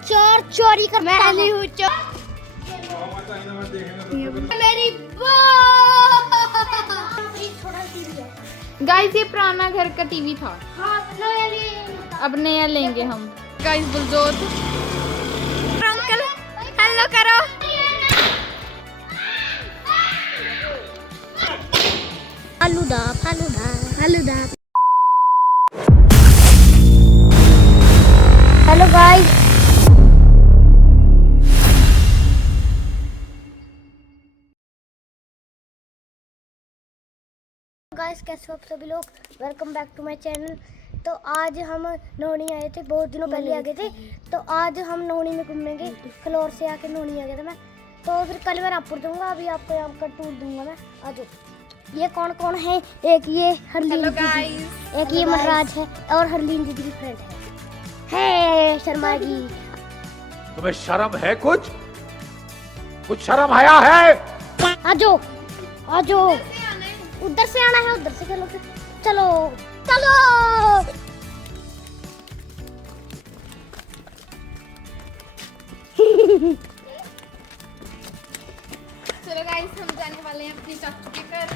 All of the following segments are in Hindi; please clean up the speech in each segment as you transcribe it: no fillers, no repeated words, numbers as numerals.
चोर चोरी कर मैं नहीं हूँ चोर मेरी गाइस ये पुराना घर का टीवी था, अब नया लेंगे हम। गाइस बुलजोत अंकल हेलो करो। फालूदा फालूदा फालूदा। हेलो गाइस, कैसे हो आप सभी लोग। Welcome back to my channel. तो आज हम नौनी आए थे, बहुत दिनों पहले आ गए थे। तो आज हम नौनी में घूमेंगे। फ्लोर से आके नौनी आ गया था मैं, तो फिर कल मैं रामपुर दूंगा। अभी आपको यहाँ का टूर दूंगा मैं। आ जाओ। ये कौन कौन है? एक ये हरलीन दीदी, एक ये मनराज है और हरलीन दीदी की फ्रेंड है शर्मा जी। तुम्हें शर्म है? कुछ शर्म आया है? आ जाओ आ जाओ, उधर से आना है, उधर से चलो फिर। चलो चलो चलो गाइस हम जाने वाले हैं अपनी चाचू के घर।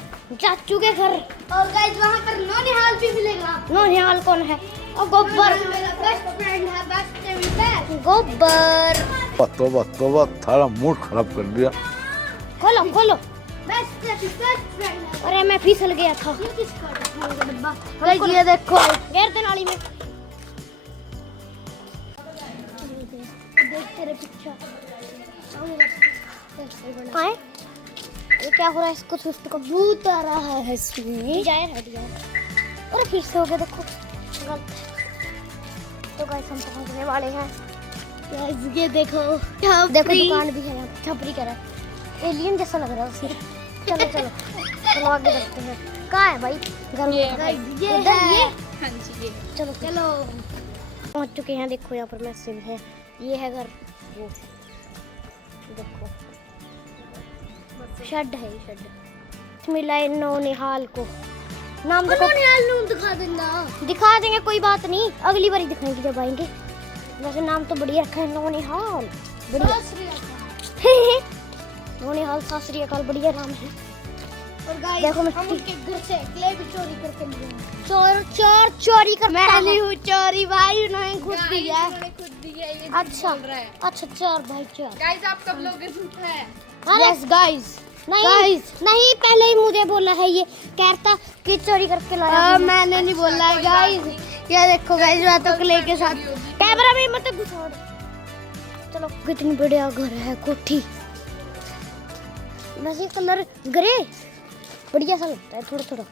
चाचू के घर। और गाइस वहाँ पर नौनिहाल भी मिलेगा। नौनिहाल कौन है? और गोबर मेरा बेस्ट फ्रेंड है, बेस्ट गोबर। तोबा थारा मूड खराब कर दिया। खोलो खोलो। Best friend. अरे मैं फिसल गया था। गाइस ये देखो, गिर दे नाली में। देख तेरे पीछे आए। ये क्या हो रहा है? इसको स्विफ्ट को भूत आ रहा है इसमें। जाए हट गया। अरे फिर से हो गया, देखो गलत। तो गाइस हम पहुंचने वाले हैं। गाइस ये देखो, देखो दुकान भी है यहाँ। छपरी कह रहा है, एलियन जैसा लग रहा है उसे। चलो चलो चलो आगे बढ़ते हैं। कहाँ है भाई घर? ये ये हाँ जी ये। चलो चलो पहुंच चुके हैं। देखो यहाँ पर मैसेज है, ये है घर। वो देखो शेड है, ये शेड मिला है नौनिहाल को। नाम देखो, नौनिहाल दिखा देना। दिखा देंगे, कोई बात नहीं, अगली बार ही दिखाएंगे जब आएंगे। वैसे नाम तो बढ़िया रखा है, नौनिहाल बढ़िया। नौनिहाल सासरी अकाल बढ़िया नाम है। और गाइस देखो हम उनके घर से क्ले भी चोरी करके लिए। चोर चोर चोरी कर मैं नहीं हूँ चोरी भाई, उन्होंने खुद दिया है। अच्छा अच्छा चोर भाई चोर। गाइस आप कब लोग झूठा है? Yes guys. नहीं नहीं, पहले ही मुझे बोला है, ये कहता कि चोरी करके लाया। मैंने नहीं बोला है गाइस। ये देखो गाइस, मैं तो क्ले के साथ कैमरा में मत घुसा। चलो कितनी बढ़िया घर है, कोठी। वैसे कलर ग्रे बढ़िया सा लगता है, थोड़ा थोड़ा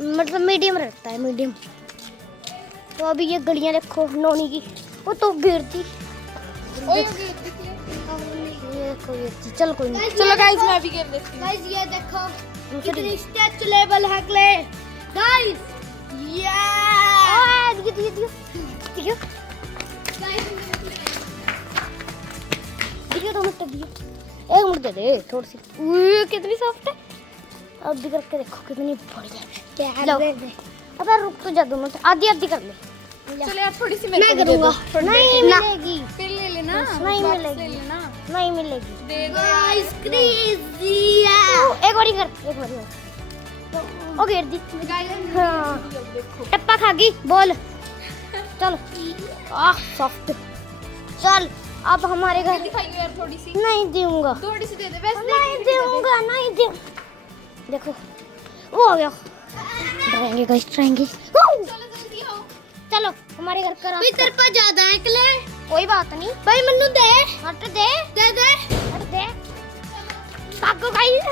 मतलब मीडियम रहता है, मीडियम। तो अभी ये गलियां देखो नौनी की, वो तो गिरती। चलो कोई नहीं। चलो गाइस मैं भी गेम देखती हूँ। गाइस ये देखो कितनी स्ट्रेचेबल है क्ले गाइस। ये दियो तो मत दियो, एक मिनट दे दे थोड़ी सी। कितनी सॉफ्ट है। अब भी करके देखो कितनी बढ़िया है। अब रुक तो जा, दोनों आधी आधी कर ले। चलो यार थोड़ी सी मैं करूँगा। नहीं मिलेगी, फिर ले लेना। नहीं वापस मिलेगी। ले लेना। नहीं मिलेगी। दे दो गाइस क्रेजी है। एक बारी कर, एक बारी कर। ओ गिर दी। हाँ टप्पा खा गई। बोल चल। सॉफ्ट। चल अब हमारे घर दिखाइए यार थोड़ी सी। नहीं दूंगा, थोड़ी सी दे दे बस। नहीं दूंगा, नहीं दे। देखो वो हो गया। डराएंगे गाइस, डराएंगे। चलो जल्दी आओ। चलो हमारे घर का तेरे पास ज्यादा है क्ले। कोई बात नहीं भाई मन्नू दे। हट दे दे दे हट दे। भागो गाइस,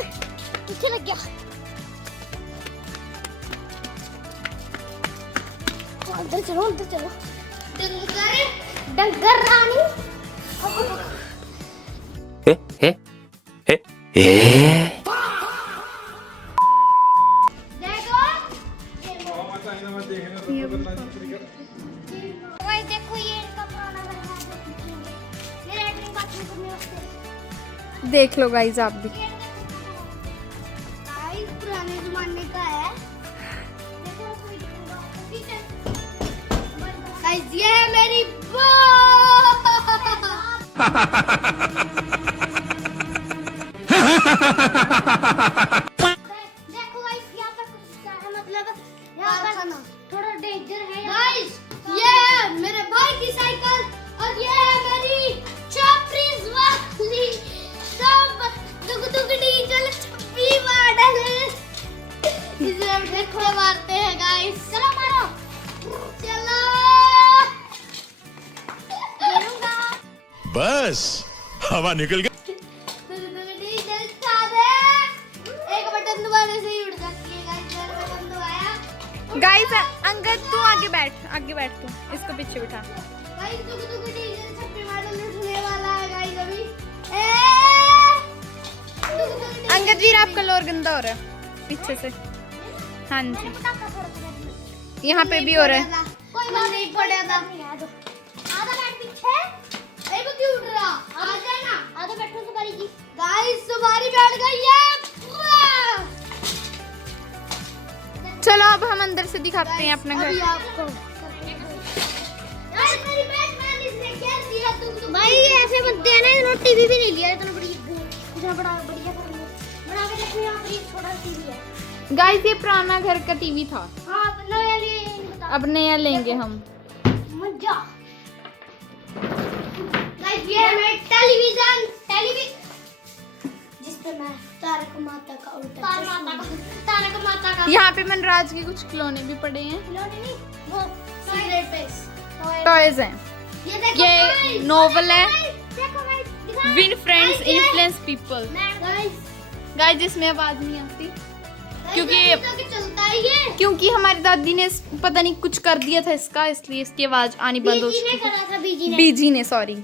पीछे लग गया। अंदर चलो, अंदर चलो। डंगर रानी। देखो ये इनका पुराना घर है। ये लैट्रिन बाथरूम करने वास्ते। देख लो गाइस आप भी। गाइस पुराने जमाने का है। गाइस ये है मेरी देखो गाइस यहाँ पर कुछ क्या है, मतलब यहाँ पर थोड़ा डेंजर है गाइस। ये है मेरे भाई की साइकिल और ये है मेरी चॉपरीज वाली सब दुग डीजल 26 मॉडल। इसे हम देखो मारते हैं गाइस। चलो मारो, चलो बस हवा निकल गई। डीजल खा दे। एक बटन दबाने से ही उड़ जाती है गाइस। मैंने बटन दबाया गाइस अंगद तू आगे बैठ तू, इसको पीछे बिठा। गाइस दुग डीजल 26 मॉडल उठने वाला है गाइस अभी। अंगद वीर आपका लोर गंदा हो रहा है पीछे से। हाँ जी, यहाँ पे भी हो रहा है। कोई बात नहीं, पड़ा था आधा बैठ पीछे। ए वो क्यों उड़ रहा? आ जाना, आधा बैठो सवारी जी। गाइस सवारी बैठ गई है। चलो अब हम अंदर से दिखाते हैं अपना अभी घर। आपको गाइस मेरी बैटमैन इसने क्या दिया तुम भाई? ऐसे मत देना, इन्होंने टीवी भी नहीं लिया। इतना बड़ा बढ़िया बना के देखो। यहाँ पर एक छोटा टीवी है गाइस ये पुराना घर का टीवी था, हाँ। तो नया लिए बता अब नया लेंगे हम। मजा। गाइस ये है मेरा टेलीविजन जिस पे मैं तारक माता का उल्टा तारक माता का यहाँ पे मनराज के कुछ खिलौने भी पड़े हैं, खिलौने नहीं, वो सिगरेट पेस टॉयज हैं। ये देखो ये guys, नोवेल है देखो गाइस, दिखा। विन फ्रेंड्स Guys, ये- इन्फ्लुएंस पीपल। गाइस गाइस जिसमें आवाज नहीं आती क्योंकि चलता है ये। क्योंकि हमारी दादी ने पता नहीं कुछ कर दिया था इसका, इसलिए इसकी आवाज आनी बंद हो बीजी ने चुकी करा था, बीजी ने। बीजी ने, सॉरी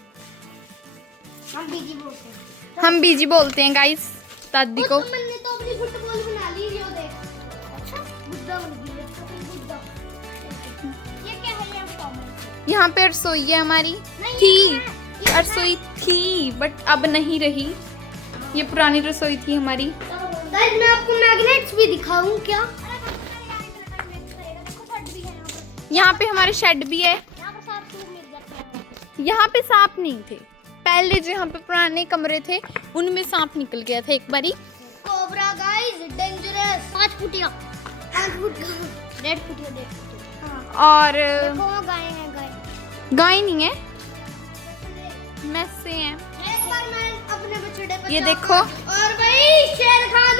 हम बीजी बोलते हैं। हम बीजी बोलते हैं गाइस दादी को। मैंने तो अपनी फुटबॉल बना ली, ये देख। अच्छा बुड्ढा बन गई है, तो फिर बुड्ढा। ये क्या है? ये कॉमेंट यहाँ पे रसोई है हमारी, नहीं, थी ये कहाँ है? रसोई थी बट अब नहीं रही। ये पुरानी रसोई थी हमारी। गाइस मैं आपको मैग्नेट्स भी दिखाऊं क्या? यहाँ पे हमारे शेड भी है। यहाँ पे सांप नहीं थे पहले, जो यहाँ पे पुराने कमरे थे उनमें सांप निकल गया था एक बारी। Cobra guys, dangerous. 5 फुटिया, 5 फुट का, 1.5 फुटिया, 1.5 फुटिया। हाँ और देखो गाय है, गाय। गाय नहीं है, मैसे हैं। एक बार मैं अपने बछड़े पर ये चढ़ा देखो। और भाई शेर खान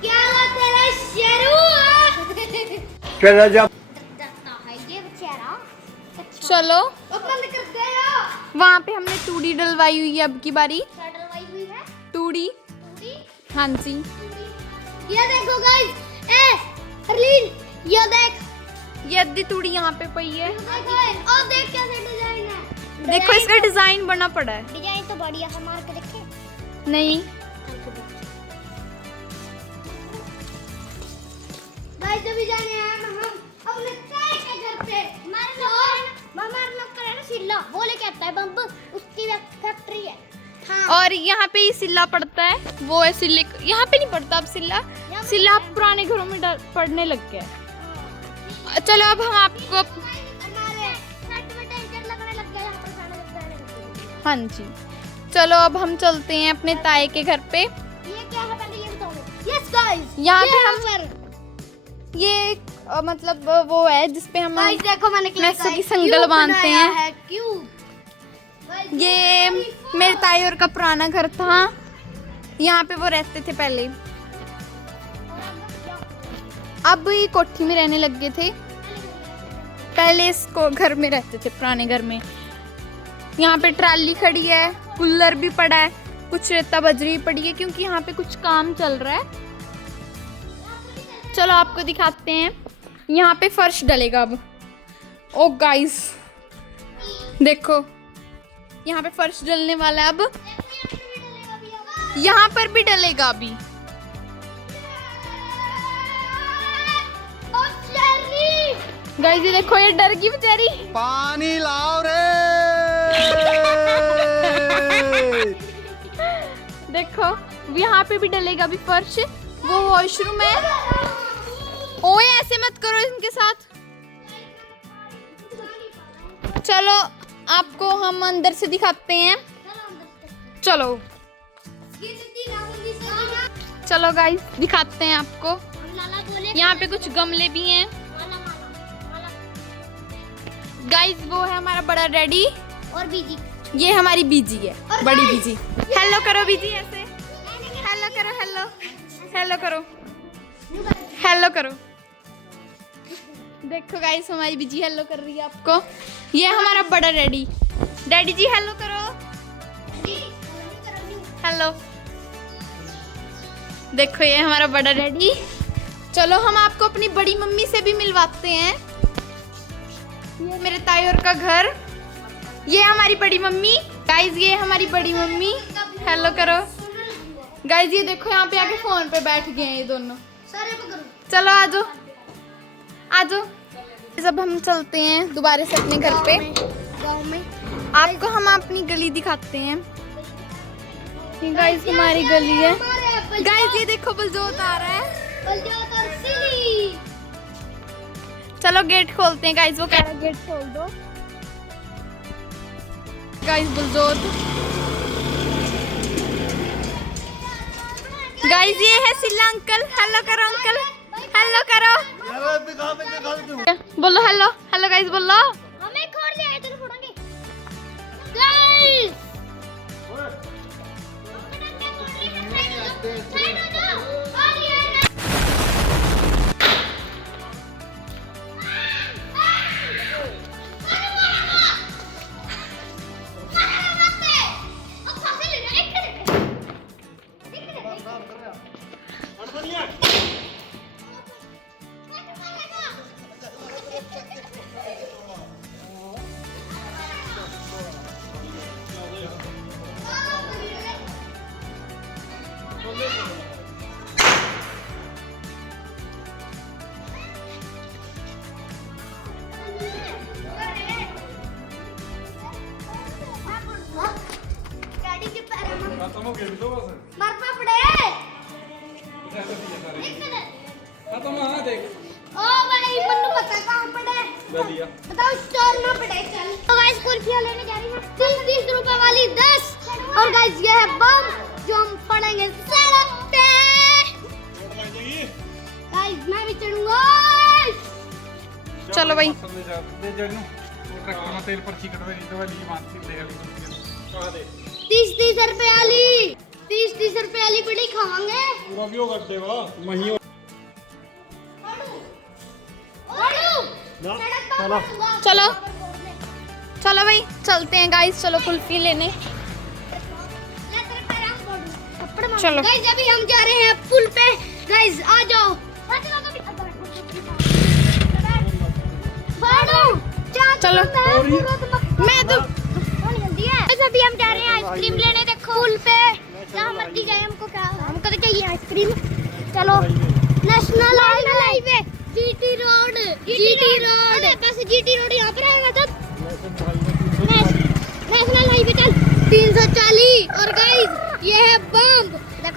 क्या हुआ तेरा शेरू? चला जा। डरता है ये बेचारा। चलो बंद कर दो। वहाँ पे हमने तूड़ी डलवाई हुई है अब की बारी। क्या डलवाई हुई है? तूड़ी, पूरी। हाँ जी। ये देखो गाइस, ए हरलीन, ये देख। ये अद्धी तूड़ी यहाँ पे पई है। और देख कैसे डिजाइन है। देखो इसका डिजाइन बना पड़ा है। डिजाइन तो बढ़िया है, मार के देखे। नहीं गाइस अभी जाने हैं हम अपने ताए के घर पे। हमारे लोग करे ना सिल्ला, वो लेके आता है बम्ब, उसकी फैक्ट्री है। हाँ। और यहाँ पे ये सिल्ला पड़ता है, वो है सिल्ले। यहाँ पे नहीं पड़ता अब सिल्ला, सिल्ला अब पुराने घरों में पड़ने लग गया है। चलो अब हम आपको, हमारे सेट में टेंशन लगने लग गया, यहाँ पर खाना लगता है। हाँ जी चलो अब हम चलते हैं अपने ताए के घर पे। ये क्या है पहले ये बताओ। यस गाइस, यहाँ पे हम ये मतलब वो है जिसपे हम गाइस देखो मैंने क्या मैसों की संगल बांधते हैं। क्यों? ये मेरे ताई और का पुराना घर था, यहाँ पे वो रहते थे पहले। अब ये कोठी में रहने लग गए थे, पहले इसको घर में रहते थे पुराने घर में। यहाँ पे ट्राली खड़ी है, कूलर भी पड़ा है, कुछ रेता बजरी पड़ी है क्योंकि यहाँ पे कुछ काम चल रहा है। चलो आपको दिखाते हैं। यहाँ पे फर्श डलेगा अब। ओ गाइस देखो यहाँ पे फर्श डलने वाला है अब। यहाँ पर भी डलेगा अभी। गाइस ये देखो, ये डर गई बेचारी। पानी लाओ रे। देखो यहाँ पे भी डलेगा अभी फर्श। वो वॉशरूम है। ओए ऐसे मत करो इनके साथ। चलो आपको हम अंदर से दिखाते हैं। चलो चलो गाइस दिखाते हैं आपको। यहाँ पे कुछ गमले भी हैं गाइस। वो है हमारा बड़ा डैडी और बीजी, ये हमारी बीजी है, बड़ी बीजी। हेलो करो बीजी ऐसे, हेलो करो, हेलो हेलो करो, हेलो करो। देखो गाइस हमारी बीजी हेलो कर रही है आपको। ये हमारा बड़ा डैडी, डैडी जी हेलो करो, हेलो। देखो ये हमारा बड़ा डैडी। चलो हम आपको अपनी बड़ी मम्मी से भी मिलवाते हैं। ये मेरे तायोर का घर, ये हमारी बड़ी मम्मी। गाइस ये हमारी बड़ी मम्मी, हेलो करो। गाइस ये देखो यहाँ पे आके फोन पे बैठ गए हैं ये दोनों। चलो आ जाओ आ जाओ। अब हम चलते हैं दोबारा से अपने घर पे। गाँव में आपको हम अपनी गली दिखाते हैं। गाइस हमारी गली है। गाइस ये देखो बलजोत आ रहा है। चलो गेट खोलते हैं गाइस। वो कह रहा है गेट खोल दो। गाइस बलजोत। गाइस ये है सिल्ला अंकल, हेलो करो अंकल, हेलो करो, बोलो हेलो, हेलो गाइस बोलो। हमें खोल लिया है, तेरे फोड़ेंगे गाइस। बताओ स्टोर ना पड़े। चल तो गाइस कुल्फियां लेने जा रही है 30 रुपए वाली 10। और गाइस ये है बम जो हम पड़ेंगे सड़क पे। गाइस मैं भी चढ़ूंगा। चलो भाई तेल पर्ची कटवाई 30 रुपए वाली 30 रुपए वाली बड़ी खावांगे। पूरा भी होगा देवा मही चलो चलो चलो भाई चलते हैं गाइस। चलो कुल्फी लेने चलो। गाइस अभी हम जा रहे हैं पुल पे। गाइस आ जाओ। चलो मैं तो गाइस अभी हम जा रहे हैं आइसक्रीम लेने। देखो पुल पे जहाँ मर्जी गए हमको क्या हमको तो चाहिए आइसक्रीम। चलो national highway GT road bus GT road यहाँ पर आएगा तब नेशनल हाईवे। चल 340। और गाइस ये है बम,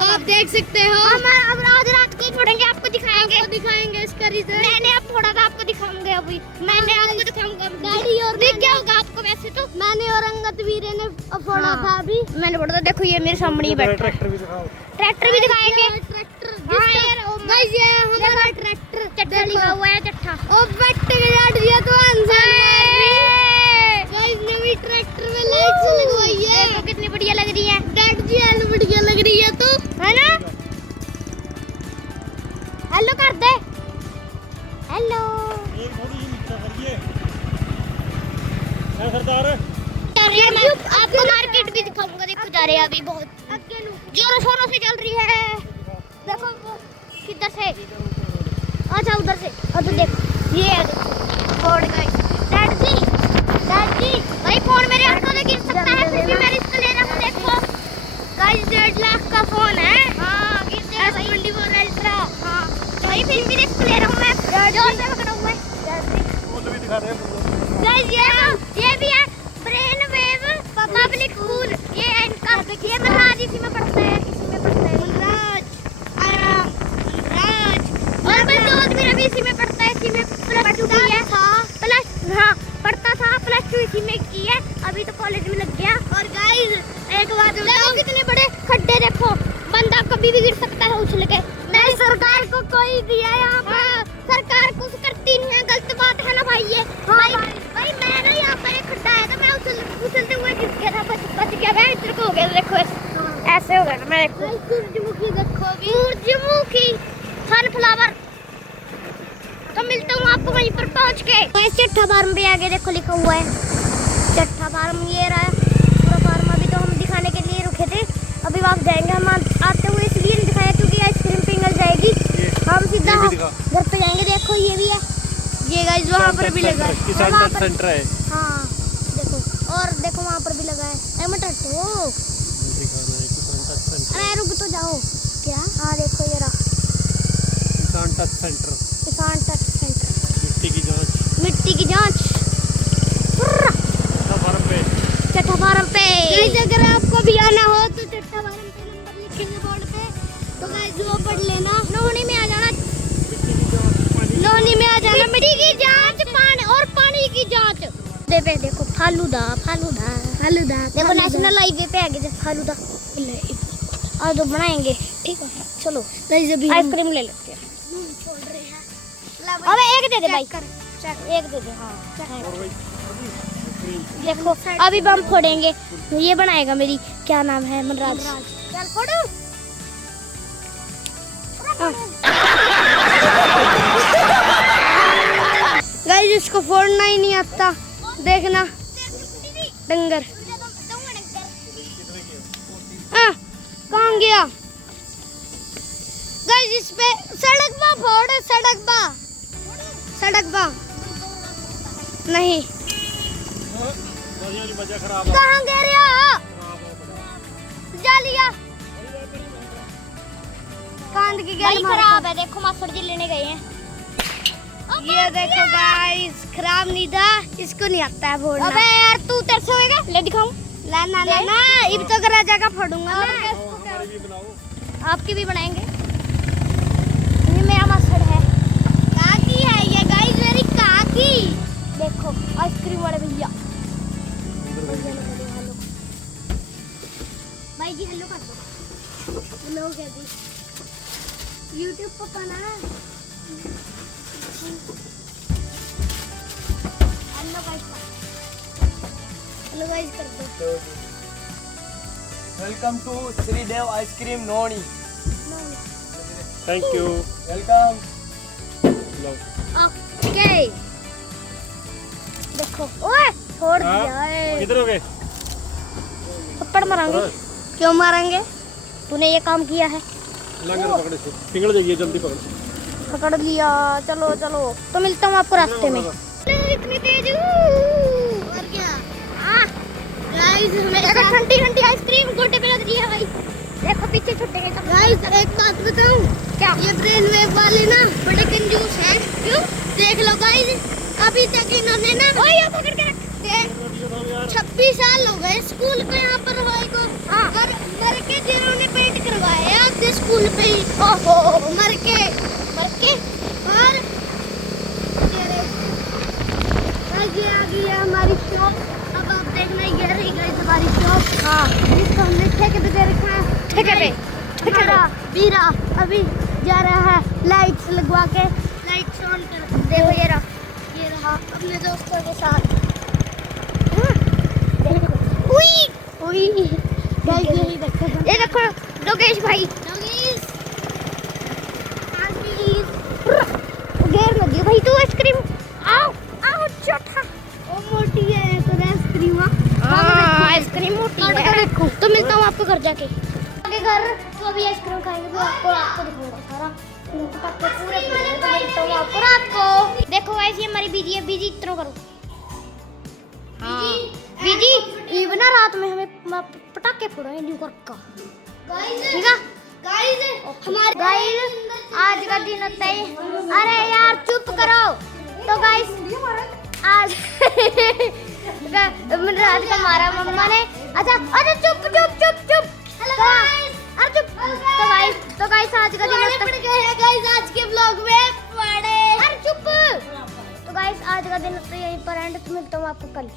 आप देख सकते हो। हम अब आज रात को छोड़ेंगे, आपको दिखाएंगे इसका रिजल्ट। मैंने अब थोड़ा सा आपको दिखाऊंगा। अभी मैंने आपको दिखाऊंगा गाड़ी। और दिख गया होगा आपको वैसे तो। मैंने और अंगद वीरे ने फोड़ा था अभी। मैंने फोड़ा था। देखो ये मेरे सामने ही बैठा है। ट्रैक्टर भी दिखाएंगे। गाइस ये हमारा ट्रैक्टर चट्टा लिखा हुआ है चट्टा। ओ बट्टे यार दिया तो आंसर। गाइस नवी ट्रैक्टर में लाइट्स लगवाई है। देखो कितनी बढ़िया लग रही है। डैड जी यार बढ़िया लग रही है तो है ना। हेलो कर दे। हेलो सरदार आपको मार्केट भी दिखाऊंगा। देखो जा रहे हैं अभी बहुत जोरों शोरों से चल रही है। देखो किधर से, अच्छा उधर से। और तो देखो ये है फोन। गाइस डैड जी भाई फोन मेरे हाथों में गिर सकता है फिर भी मैं रिस्क ले रहा हूँ। देखो गाइस 1.5 लाख का फोन है। हाँ गिर जाएगा भाई। S24 ultra. हाँ भाई फिर भी रिस्क ले रहा हूँ मैं। जोर से पकड़ा हुआ है। गाइस ये भी है ब्रेन वेव पब्लिक स्कूल। ये इनका ये मनराज इसी में पढ़ता है। मनराज और बलजोत मेरा भी इसी में पढ़ता है। इसी में +2 की है। प्लस हाँ पढ़ता था +2 इसी में की है। लग गया। और गाइस एक बात बताओ, कितने बड़े खड्डे देखो, बंदा कभी भी गिर सकता है उछल के। नहीं सरकार को कोई दिया यहाँ पर, सरकार कुछ करती नहीं है, गलत बात है ना भाई ये। भाई मैं ना यहाँ पर एक खड्डा है तो मैं उछलते हुए गिर गया था, बच गया मैं। इधर को हो गया देखो, ऐसे हो गया ना मैं। सूरजमुखी देखो, सूरजमुखी सनफ्लावर। तो मिलता हूँ आपको वहीं पर पहुँच के। चट्टा फार्म भी आगे देखो लिखा हुआ है, चट्टा फार्म ये रहा है पूरा फार्म। अभी तो हम दिखाने के लिए रुके थे, अभी वापस जाएंगे। हम आते हुए इसलिए नहीं दिखाया क्योंकि आइसक्रीम पिघल जाएगी, हम सीधा घर पे जाएंगे। देखो ये भी है, ये गाइस वहाँ पर भी लगा है, किसान टच सेंटर है। हाँ देखो, और देखो वहाँ पर भी लगा है। अरे रुक तो जाओ, क्या? हाँ देखो ये रहा किसान टच सेंटर, किसान टच सेंटर, मिट्टी की जांच, मिट्टी की जांच फार्म पे, चट्टा फार्म पे। अगर आपको भी आना हो तो चट्टा फार्म पे नंबर लिखेंगे बोर्ड पे, तो गाइस वो पढ़ लेना। नोनी में आ जाना, नोनी में आ जाना। मिट्टी की जांच, पानी और पानी की जांच। पे देखो फालूदा, फालूदा, फालूदा देखो, नेशनल हाईवे पे आगे से फालूदा और तो बनाएंगे। ठीक है चलो आइसक्रीम ले लेते हैं। अबे एक दे दे भाई, एक दे दे। हाँ देखो अभी बम फोड़ेंगे, ये बनाएगा मेरी, क्या नाम है, मनराज। चल फोड़ो। गाइस इसको फोड़ना ही नहीं आता, देखना डंगर। कहाँ गया? गाइस इस पे सड़क बा फोड़, सड़क बा, सड़क बा नहीं। मजा खराब है। कहाँ गया? जालिया कांद की गैल खराब है। देखो मास्टर जी लेने गए हैं। ये देखो गाइस, खराब नहीं था, इसको नहीं आता है फोड़ना। अबे यार तू तेरे से होएगा, ले दिखाऊं? ना ना ना ना, इब तो करा जगह फोड़ूंगा मैं। आपकी भी बनाएंगे। ये मेरा मास्टर है, काकी है ये गाइस, मेरी काकी। देखो आइसक्रीम वाले भैया, भाई जी हेलो कर दो। हेलो कह दी, YouTube पर पाना है। हेलो गाइस कर दो। वेलकम टू श्रीदेव आइसक्रीम नोनी। Thank you, welcome. ओके देखो, ओए छोड़ दिया है। किधर हो गए? थप्पड़ मारेंगे। क्यों मारेंगे? तूने ये काम किया है। लंगर पकड़े से पिघल जाइए, जल्दी पकड़। पकड़ लिया। चलो चलो, तो मिलता हूँ आपको रास्ते में। इतनी तेज और क्या? गाइस हमें ठंडी ठंडी आइसक्रीम गोटे पे लग रही है भाई। देखो पीछे छुटेंगे सब। गाइस एक बात बताऊं क्या? ये ब्रेन वेव वाले ना बड़े कंजूस हैं। क्यों? देख लो गाइस, अभी तक इन्होंने ना, ओए ये पकड़ के रख। 26 साल हो गए स्कूल पे यहाँ पर भाई को। मर के जिन्होंने पेंट करवाया अपने स्कूल पे ही। ओहो मर के और ये आ गई है हमारी शॉप। अब आप देखना, ये रही गई हमारी शॉप। हाँ इसको हमने ठेके पे दे रखा है। ठेके पे बीरा अभी जा रहा है लाइट्स लगवा के, लाइट्स ऑन कर। देखो ये रहा अपने दोस्तों के साथ। ये देखो लोकेश भाई, घेर में दियो भाई तू आइसक्रीम। आओ आओ चौथा, ओ मोटी है तो आइसक्रीम। आइसक्रीम मोटी है। तो मिलता हूँ आपको घर जाके, आगे घर तो अभी आइसक्रीम खाएंगे, फिर आपको दिखाऊंगा सारा पटाखे पूरे। तो मिलता हूँ आपको रात को। देखो गाइस ये हमारी बीजी है, बीजी इतना करो। बीजी ये ना रात में हमें पटाखे फोड़ेंगे न्यू कर का, ठीक है गाइस? हमारे गाइस आज का दिन होता है। अरे यार चुप करो। तो गाइस आज रात का मारा मम्मा ने। अच्छा अरे चुप चुप चुप चुप। हेलो गाइस, अरे चुप। तो गाइस आज का दिन होता है गाइस, आज के ब्लॉग में पड़े। अरे चुप। तो गाइस आज का दिन होता है यहीं पर एंड। तो मिलता हूँ आपको कल।